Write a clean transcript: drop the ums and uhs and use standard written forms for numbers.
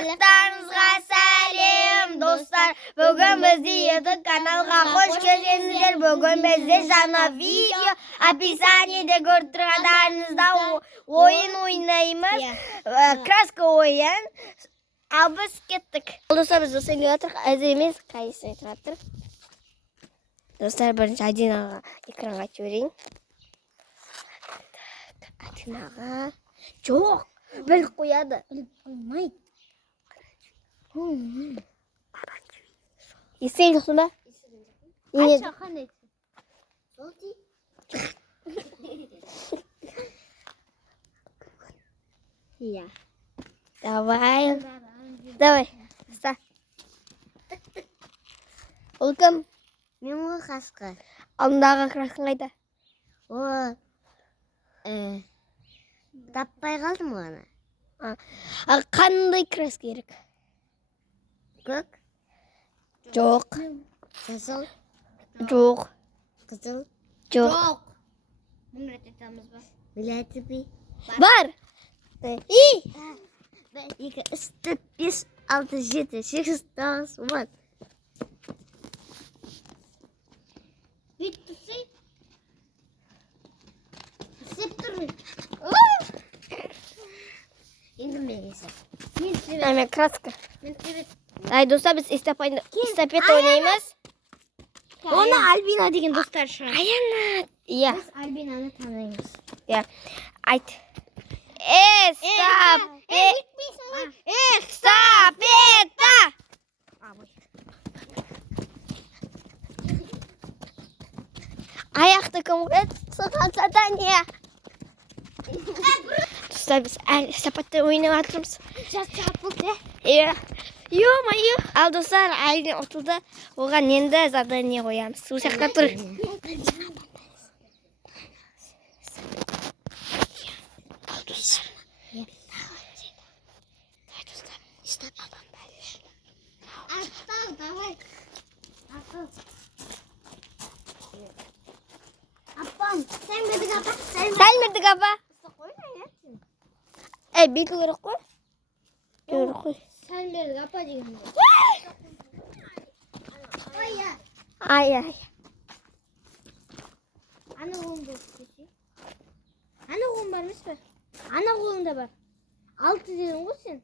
Барлықтарыңызға сәлем достар. Бүгін бізде YouTube каналға қош келдіңіздер. Бүгін бізде жаңа видео описаниеде көріп тұрғандарыңызда ойын ойнаймыз. Краска ойын. Ал біз кеттік. Достар, біз осыны отырық. Әзір емес, қайсы айтып. Достар, бірінші Адинаға экранға жіберейін. Адинаға. Жоқ, біліп қояды. Біліп қоймайды. Естен жоқсың ба? Айтша, қандай? Сол дей? Иә. Давай. Давай. Ста. Ол кім? Мен ол қасқа. Алдындағы краскың қайда? О, таппай қалдым ғана. Қандай краска керек? Көк, Жоқ. жасыл, Жоқ. қызыл. Жоқ. Мың рет айтамыз ба? Біләді бей. Бар. 1, 2, 3, 4, 5, 6, 7, 8, 9, 10. Бүйтті сүй. Сеп тұрмын. Енді мен есіп. Мен краска. Мен себет. Ай, достар, біз эстафет ойнаймыз. Оны Альбина деген достар шығар. Аянат. Иә. Біз Альбинаны танаймыз. Иә. Айт. Эстафета. Аяқты кім қойды? Соған задание. Достар, біз эстафета ойнап жатырмыз. Иә. Ё-моё. Ал достар, Альбин ұтылды. Оған енді задание қоямыз. Сол жақта тұр. Ал достар. Давай. Апам, sen бердік апа. Сәлмірдік апа. Бүйту керек қой. Көріп қой. Sen бердік апа деген. Ай. Ана қолында өтсесе. Ана қолың бар емес пе? Ана қолында бар. 6 дедің ғой сен.